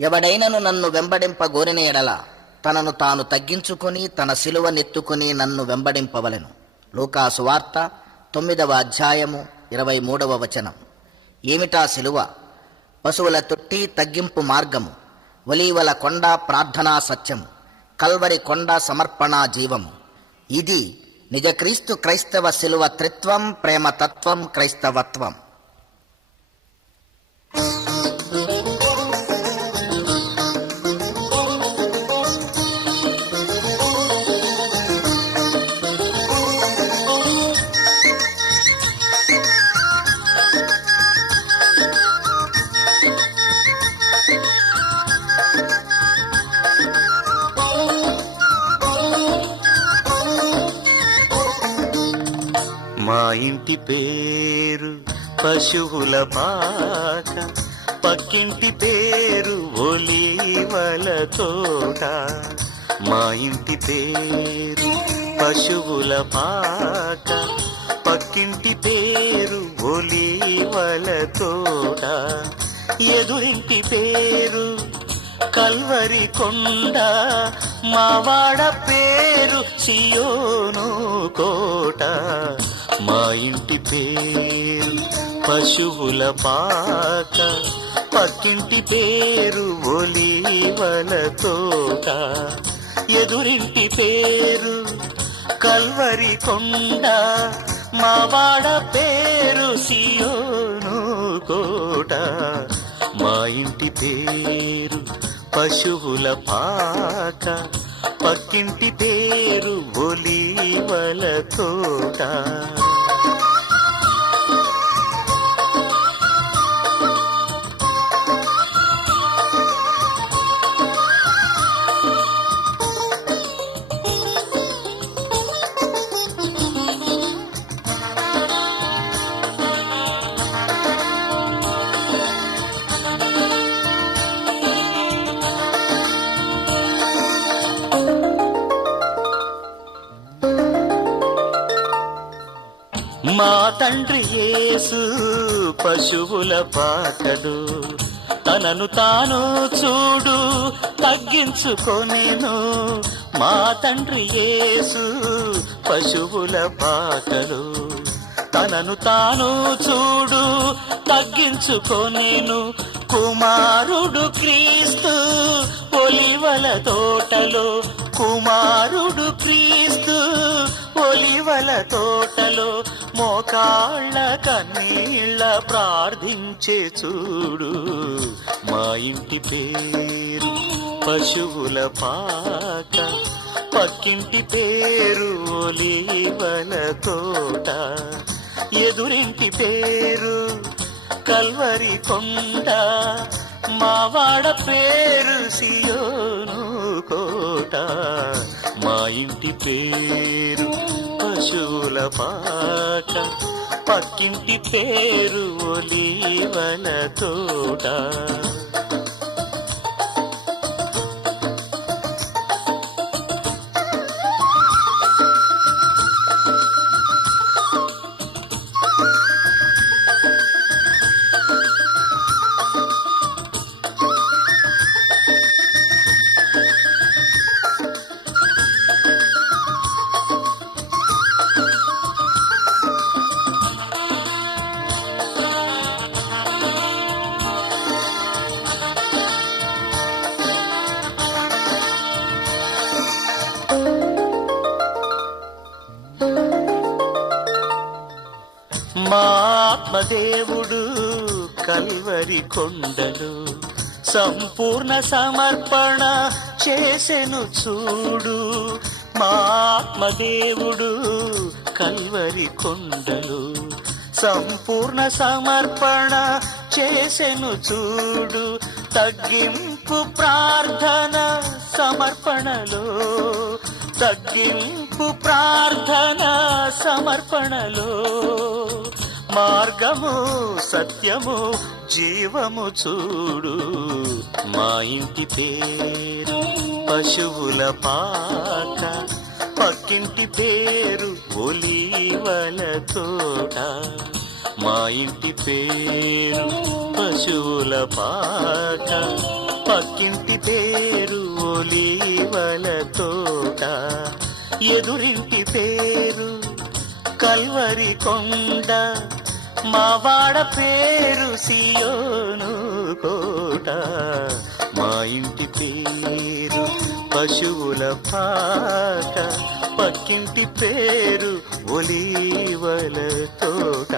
ఎవడైనను నన్ను వెంబడింపగోరిన ఎడల తనను తాను తగ్గించుకొని తన సిలువనెత్తుకొని నన్ను వెంబడింపవలెను. లూకా సువార్త 9వ అధ్యాయము 23వ వచనం. ఏమిటా సిలువ? పశువుల తొట్టి తగ్గింపు మార్గము, ఒలీవల కొండ ప్రార్థనా సత్యము, కల్వరి కొండ సమర్పణా జీవము. ఇది నిజ క్రీస్తు క్రైస్తవ సిలువ త్రిత్వం, ప్రేమతత్వం, క్రైస్తవత్వం. మా ఇంటి పేరు పశువుల పాక, పక్కింటి పేరు ఒలీవల తోట. మా ఇంటి పేరు పశువుల పాక, పక్కింటి పేరు ఒలీవల తోట. ఎదురింటి పేరు కల్వరి కొండ, మావాడ పేరు సియోను కోట. మా ఇంటి పేరు పశువుల పాక, పక్కింటి పేరు ఒలీవల తోట. ఎదురింటి పేరు కల్వరి కొండ, మావాడ పేరు సియోను కోట. మా ఇంటి పేరు పశువుల పాక, పక్కింటి పేరు ఒలీవల తోట. మా తండ్రి యేసు పశువుల పాకడు, తనను తాను చూడు తగ్గించుకొనెను. మా తండ్రి యేసు పశువుల పాకడు, తనను తాను చూడు తగ్గించుకొనెను. కుమారుడు క్రీస్తు ఒలీవల తోటలో, కుమారుడు క్రీస్తు ఒలీవల తోటలో. మోకాళ్ళ కన్నీళ్ళ ప్రార్థించే చూడు. మా ఇంటి పేరు పశువుల పాక, పక్కింటి పేరు ఒలీవల తోట. ఎదురింటి పేరు కల్వరి కొండ, మావాడ పేరు సియోను కోట. మా ఇంటి పేరు పశువుల పాక, పక్కింటి పేరు ఒలీవల తోట. మా ఆత్మదేవుడు కల్వరి కొండలు సంపూర్ణ సమర్పణ చేసెను చూడు. మా ఆత్మదేవుడు కల్వరి కొండలు సంపూర్ణ సమర్పణ చేసెను చూడు. తగ్గింపు ప్రార్థన సమర్పణలో, తగ్గింపు ప్రార్థన సమర్పణలో. మార్గము సత్యము జీవము చూడు. మా ఇంటి పేరు పశువుల పాక, పక్కింటి పేరు ఒలీవల తోట. మా ఇంటి పేరు పశువుల పాక, పక్కింటి పేరు ఒలీవల తోట, ఎదురింటి పేరు కల్వరి కొండ, మావాడ పేరు సియోను కోట. మా ఇంటి పేరు పశువుల పాక, పక్కింటి పేరు ఒలీవల తోట.